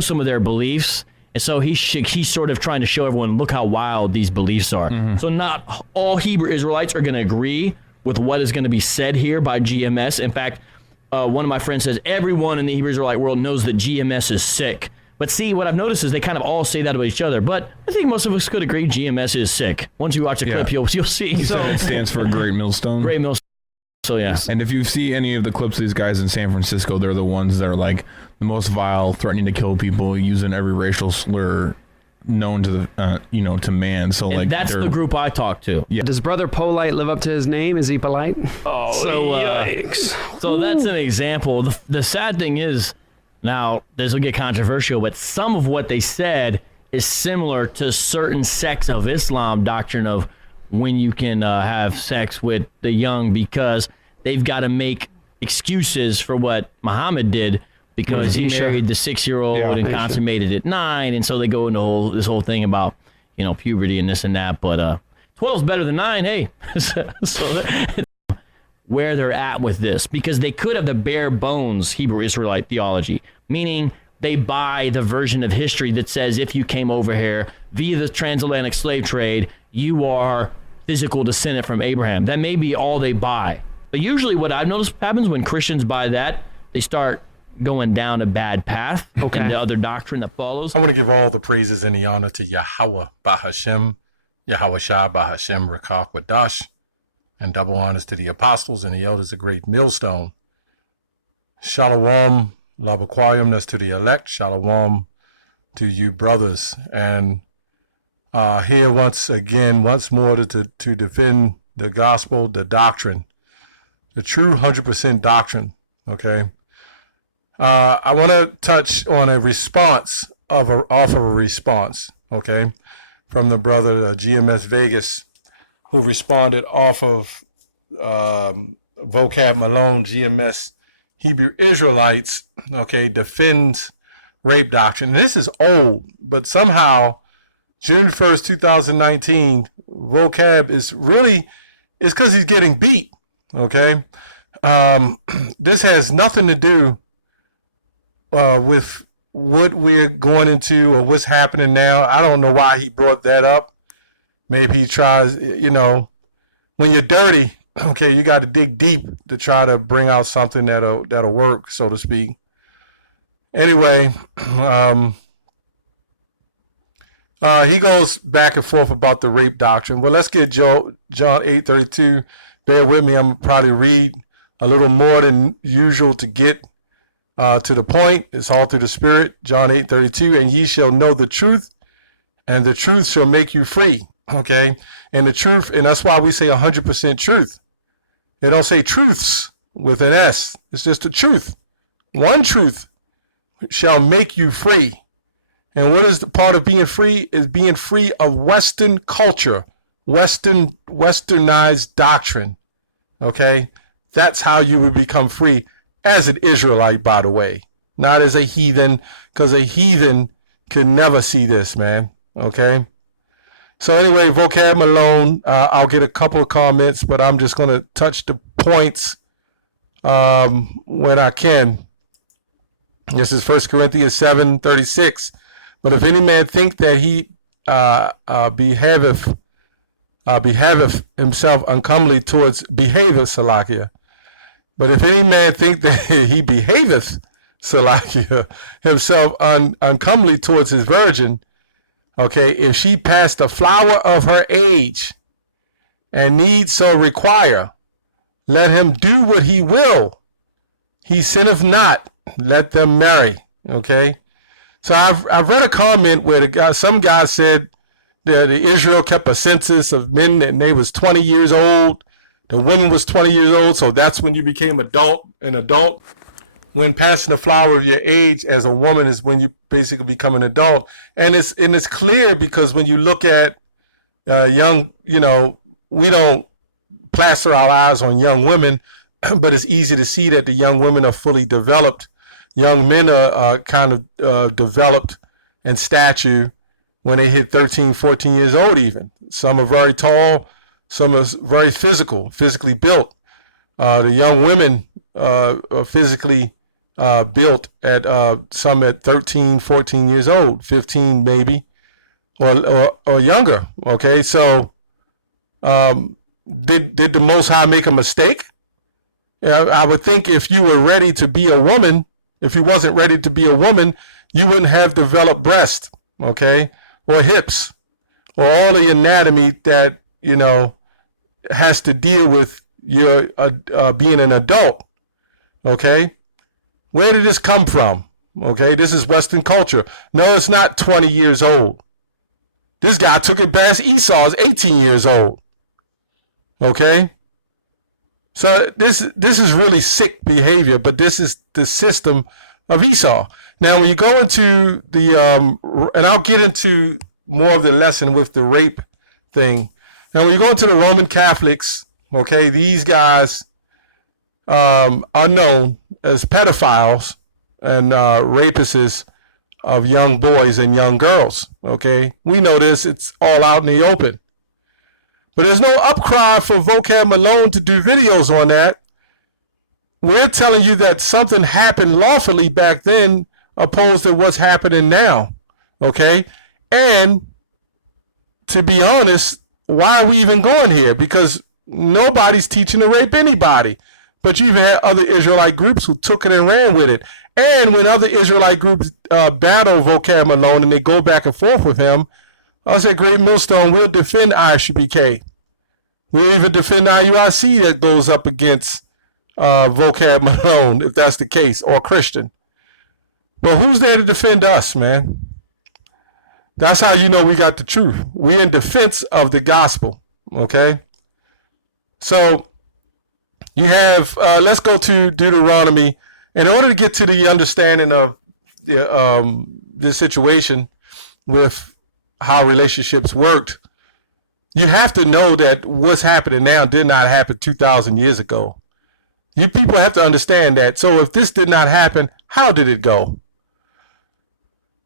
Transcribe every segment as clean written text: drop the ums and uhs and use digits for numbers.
know some of their beliefs. And so he's sort of trying to show everyone, look how wild these beliefs are. Mm-hmm. So not all Hebrew Israelites are going to agree with what is going to be said here by GMS. In fact, one of my friends says everyone in the Hebrew Israelite world knows that GMS is sick. But see, what I've noticed is they kind of all say that about each other. But I think most of us could agree GMS is sick. Once you watch the clip, you'll see. He said it stands for Great Millstone. Great Millstone. So, yeah. And if you see any of the clips of these guys in San Francisco, they're the ones that are like the most vile, threatening to kill people, using every racial slur known to the to man. So like that's the group I talk to. Yeah. Does Brother Polite live up to his name? Is he polite? Oh, so yikes. So that's an example. The sad thing is, now this will get controversial, but some of what they said is similar to certain sects of Islam doctrine of when you can have sex with the young because they've got to make excuses for what Muhammad did because he married the 6-year-old and consummated at 9, and so they go into this whole thing about puberty and this and that. But 12 is better than 9, hey. So where they're at with this, because they could have the bare bones Hebrew Israelite theology, meaning they buy the version of history that says if you came over here via the transatlantic slave trade, you are physical descendant from Abraham. That may be all they buy. But usually what I've noticed happens when Christians buy that, they start going down a bad path and the other doctrine that follows. I want to give all the praises and the honor to Yahweh Bahashem, Yahweh Shah Bahashem Rakak Wadash, and double honors to the apostles and the elders of Great Millstone. Shalom, Labaquayim, that's to the elect. Shalom to you brothers. And here once more to defend the gospel, the doctrine, the true 100% doctrine, okay? I want to touch on a response off of a response, okay, from the brother GMS Vegas, who responded off of VOCAB Malone, GMS Hebrew Israelites, okay, defends rape doctrine. This is old, but somehow June 1st, 2019, VOCAB is because he's getting beat, okay? This has nothing to do with what we're going into or what's happening now. I don't know why he brought that up. Maybe he tries, when you're dirty, okay, you got to dig deep to try to bring out something that'll work, so to speak. Anyway, he goes back and forth about the rape doctrine. Well, let's get John 8:32. Bear with me. I'm probably read a little more than usual to get to the point. It's all through the Spirit. John 8:32. And ye shall know the truth, and the truth shall make you free. Okay, and the truth, and that's why we say 100% truth. They don't say truths with an S. It's just the truth. One truth shall make you free. And what is the part of being free? Is being free of Western culture, westernized doctrine. Okay, that's how you would become free as an Israelite, by the way, not as a heathen, because a heathen could never see this, man. Okay. So anyway, VOCAB Malone, I'll get a couple of comments, but I'm just going to touch the points when I can. This is 1 Corinthians 7:36. But if any man think that he behaveth himself uncomely towards Salakia. But if any man think that he behaveth Salakia himself uncomely towards his virgin, okay, if she pass the flower of her age and need so require, let him do what he will. He sinneth not, let them marry. Okay. So I've read a comment where some guy said that Israel kept a census of men and they was 20 years old. The woman was 20 years old. So that's when you became an adult. When passing the flower of your age as a woman is when you basically become an adult. And it's clear because when you look at young, we don't plaster our eyes on young women, but it's easy to see that the young women are fully developed. Young men are kind of developed in stature when they hit 13, 14 years old even. Some are very tall, some are very physically built. The young women are physically built at some at 13, 14 years old, 15 maybe, or younger. Okay, so did the Most High make a mistake? I would think if you were ready to be a woman, if you wasn't ready to be a woman, you wouldn't have developed breasts, okay, or hips, or all the anatomy that, you know, has to deal with your being an adult, okay? Where did this come from? Okay, this is Western culture. No, it's not 20 years old. This guy took it past Esau is 18 years old. Okay? So this is really sick behavior, but this is the system of Esau. Now, when you go into the, and I'll get into more of the lesson with the rape thing. Now, when you go into the Roman Catholics, okay, these guys are known as pedophiles and rapists of young boys and young girls, okay? We know this. It's all out in the open. But there's no upcry for VOCAB Malone to do videos on that. We're telling you that something happened lawfully back then opposed to what's happening now, okay? And to be honest, why are we even going here? Because nobody's teaching to rape anybody. But you've had other Israelite groups who took it and ran with it. And when other Israelite groups battle VOCAB Malone and they go back and forth with him, I said, Great Millstone will defend ISUPK. We'll even defend IUIC that goes up against VOCAB Malone, if that's the case, or Christian. But who's there to defend us, man? That's how you know we got the truth. We're in defense of the gospel, okay? So you have, let's go to Deuteronomy. In order to get to the understanding of this situation with how relationships worked, you have to know that what's happening now did not happen 2,000 years ago. You people have to understand that. So if this did not happen, how did it go?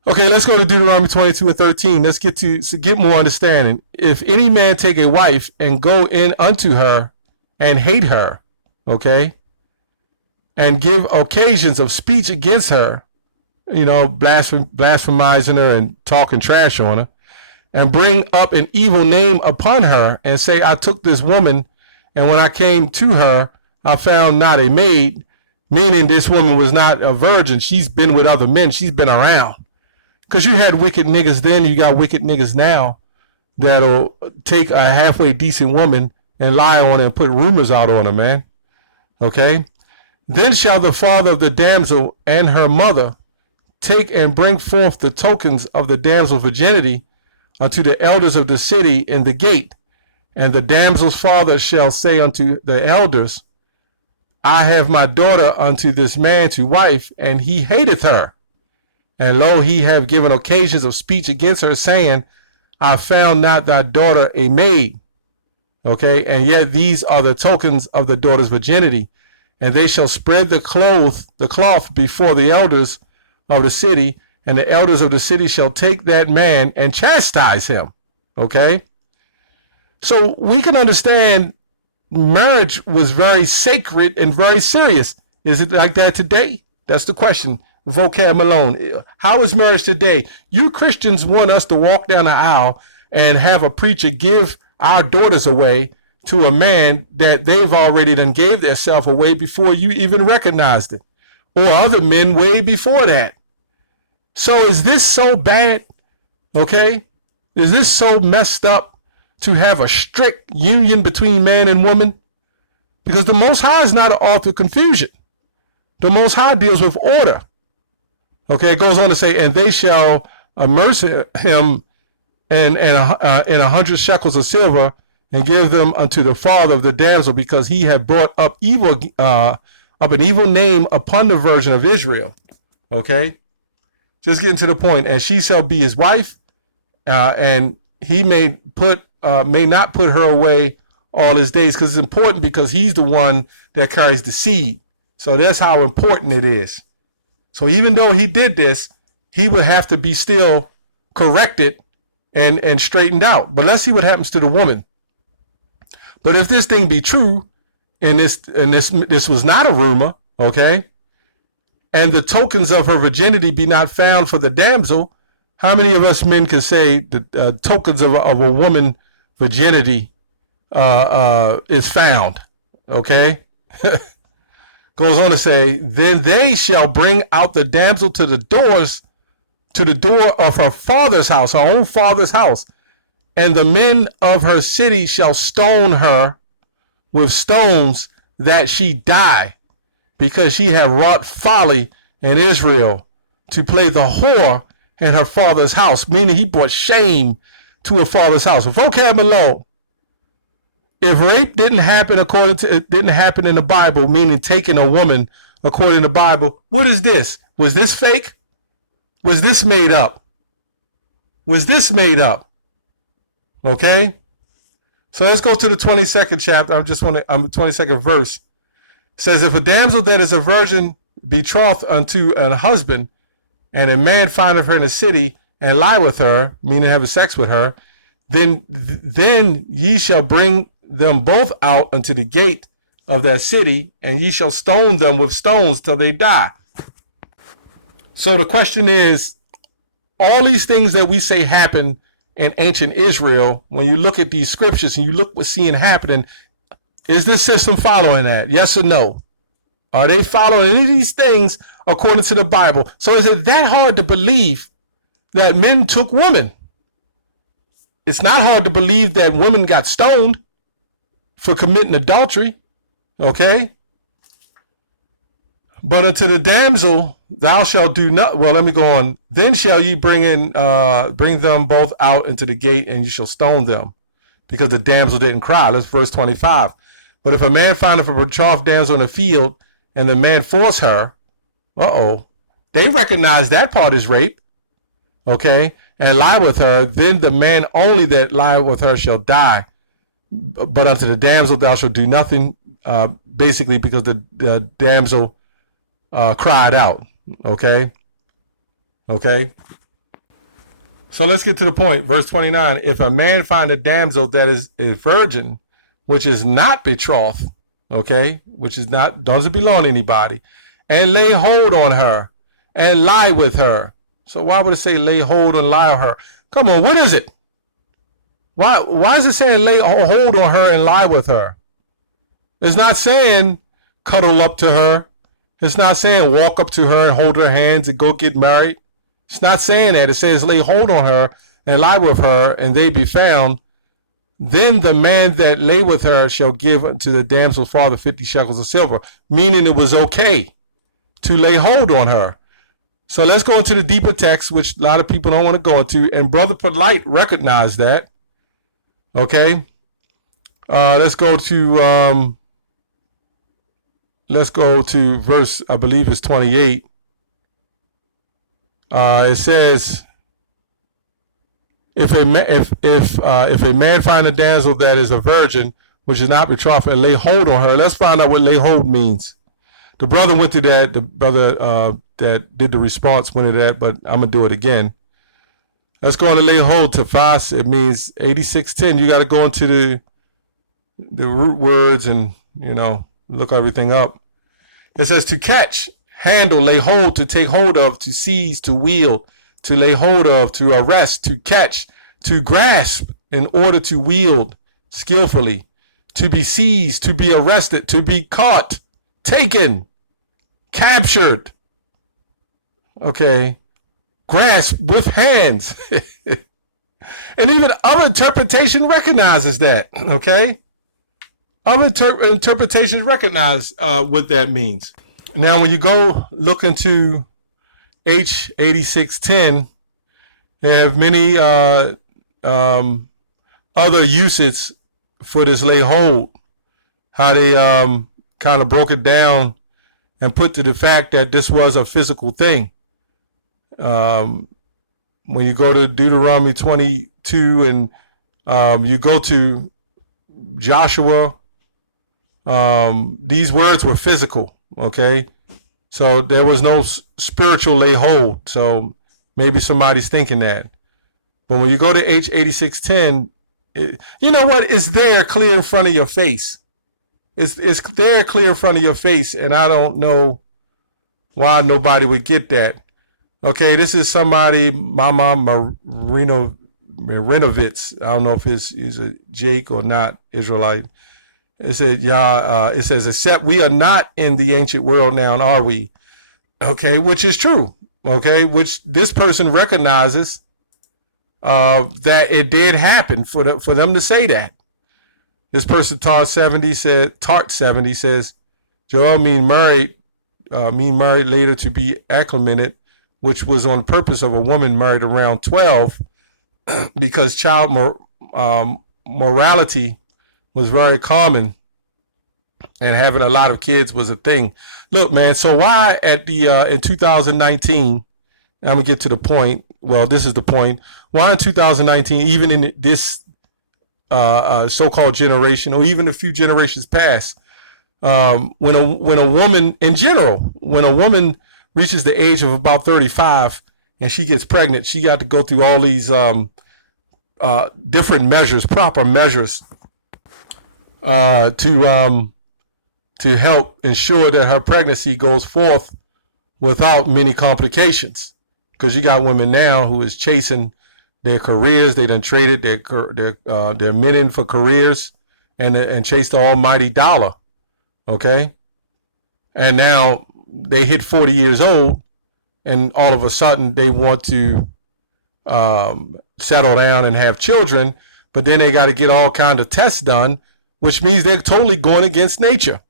Okay, let's go to Deuteronomy 22 and 13. Let's get more understanding. If any man take a wife and go in unto her and hate her, okay, and give occasions of speech against her, you know, blasphemizing her and talking trash on her, and bring up an evil name upon her and say, I took this woman, and when I came to her, I found not a maid, meaning this woman was not a virgin. She's been with other men. She's been around. Because you had wicked niggas then, you got wicked niggas now that'll take a halfway decent woman and lie on her and put rumors out on her, man. Okay? Then shall the father of the damsel and her mother take and bring forth the tokens of the damsel's virginity unto the elders of the city in the gate. And the damsel's father shall say unto the elders, I have my daughter unto this man to wife, and he hateth her. And lo, he have given occasions of speech against her, saying, I found not thy daughter a maid. Okay, and yet these are the tokens of the daughter's virginity. And they shall spread the cloth before the elders of the city, and the elders of the city shall take that man and chastise him. Okay? So we can understand marriage was very sacred and very serious. Is it like that today? That's the question. VOCAB Malone. How is marriage today? You Christians want us to walk down the aisle and have a preacher give our daughters away to a man that they've already done gave their self away before you even recognized it, or other men way before that. So is this so bad? Okay? Is this so messed up to have a strict union between man and woman? Because the Most High is not an author of confusion. The Most High deals with order. Okay, it goes on to say, and they shall immerse him in 100 shekels of silver, and give them unto the father of the damsel, because he had brought up an evil name upon the virgin of Israel. Okay, just getting to the point. And she shall be his wife, and he may not put her away all his days, because it's important, because he's the one that carries the seed. So that's how important it is. So even though he did this, he would have to be still corrected and straightened out. But let's see what happens to the woman. But if this thing be true, and this was not a rumor, okay, and the tokens of her virginity be not found for the damsel. How many of us men can say the tokens of a woman virginity is found? Okay. Goes on to say, then they shall bring out the damsel to the door of her father's house, her own father's house, and the men of her city shall stone her with stones that she die, because she have wrought folly in Israel to play the whore in her father's house, meaning he brought shame to her father's house. VOCAB Malone. If rape didn't happen in the Bible, meaning taking a woman according to the Bible, what is this? Was this fake? Was this made up? Was this made up? Okay? So let's go to the 22nd chapter. I'm 22nd verse. It says, if a damsel that is a virgin betrothed unto an husband, and a man findeth her in a city, and lie with her, meaning having sex with her, then ye shall bring them both out unto the gate of that city, and ye shall stone them with stones till they die. So the question is, all these things that we say happen in ancient Israel, when you look at these scriptures and you look what's seeing happening, is this system following that? Yes or no? Are they following any of these things according to the Bible? So is it that hard to believe that men took women? It's not hard to believe that women got stoned for committing adultery, okay? But unto the damsel thou shalt do not. Well, let me go on. Then shall ye bring them both out into the gate, and you shall stone them, because the damsel didn't cry. That's verse 25. But if a man findeth a betrothed damsel in a field, and the man force her, they recognize that part is rape, okay, and lie with her, then the man only that lie with her shall die. But unto the damsel thou shalt do nothing, basically because the damsel cried out, okay? Okay? So let's get to the point. Verse 29, if a man find a damsel that is a virgin, which is not betrothed, okay, which is not, doesn't belong to anybody, and lay hold on her and lie with her. So why would it say lay hold and lie on her? Come on, what is it? Why is it saying lay hold on her and lie with her? It's not saying cuddle up to her. It's not saying walk up to her and hold her hands and go get married. It's not saying that. It says lay hold on her and lie with her, and they be found. Then the man that lay with her shall give unto the damsel's father 50 shekels of silver, meaning it was okay to lay hold on her. So let's go into the deeper text, which a lot of people don't want to go into, and Brother Polite recognized that. Okay, let's go to verse, I believe it's 28. It says, if a man find a damsel that is a virgin, which is not betrothed, and lay hold on her. Let's find out what lay hold means. The brother went through that. The brother that did the response went to that, but I'm gonna do it again. Let's go on to lay hold to fas. It means 8610. You got to go into the root words and look everything up. It says to catch, handle, lay hold, to take hold of, to seize, to wield, to lay hold of, to arrest, to catch, to grasp in order to wield skillfully, to be seized, to be arrested, to be caught, taken, captured. Okay. Grasp with hands. And even other interpretation recognizes that. Okay. Other interpretations recognize what that means. Now, when you go look into H8610, they have many other uses for this lay hold. How they kind of broke it down and put to the fact that this was a physical thing. When you go to Deuteronomy 22 and you go to Joshua, these words were physical, okay? So there was no spiritual lay hold. So maybe somebody's thinking that. But when you go to H8610, you know what? It's there clear in front of your face. It's there clear in front of your face, and I don't know why nobody would get that. Okay, this is somebody, Mama Marinovitz. I don't know if he's a Jake or not Israelite. It said, it says, except we are not in the ancient world now, are we? Okay, which is true. Okay, which this person recognizes that it did happen for them to say that. This person, Tart70 says, Joel mean married later to be acclimated, which was on purpose of a woman married around 12, because child morality was very common, and having a lot of kids was a thing. Look, man, so why in 2019, I'm gonna get to the point. Well, this is the point. Why in 2019, even in this so-called generation, or even a few generations past, when a woman in general, when a woman reaches the age of about 35 and she gets pregnant, she got to go through all these different measures, proper measures, to help ensure that her pregnancy goes forth without many complications. Because you got women now who is chasing their careers. They done traded their men in for careers and chased the almighty dollar. Okay, and now they hit 40 years old, and all of a sudden they want to settle down and have children, but then they got to get all kind of tests done, which means they're totally going against nature.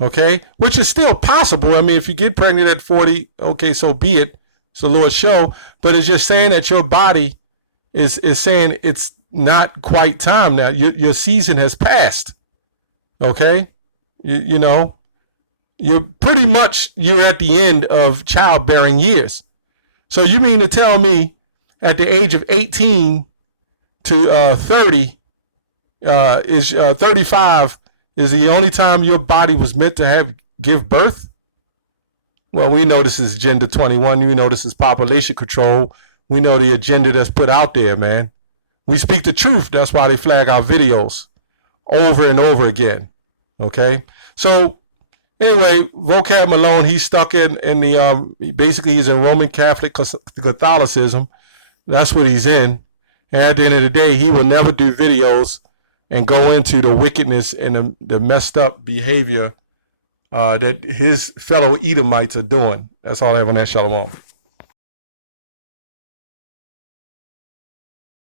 Okay, which is still possible. I mean, if you get pregnant at 40, okay, so be it. It's the Lord's show, but it's just saying that your body is saying it's not quite time now. Your season has passed. Okay, you know, you're at the end of childbearing years. So you mean to tell me at the age of 18 to 30 35 is the only time your body was meant to give birth? Well, we know this is Agenda 21. We know this is population control. We know the agenda that's put out there, man. We speak the truth. That's why they flag our videos over and over again. Okay? So, anyway, VOCAB Malone, he's stuck in the, basically he's in Roman Catholic Catholicism. That's what he's in. And at the end of the day, he will never do videos and go into the wickedness and the messed up behavior that his fellow Edomites are doing. That's all I have on that. Shalom.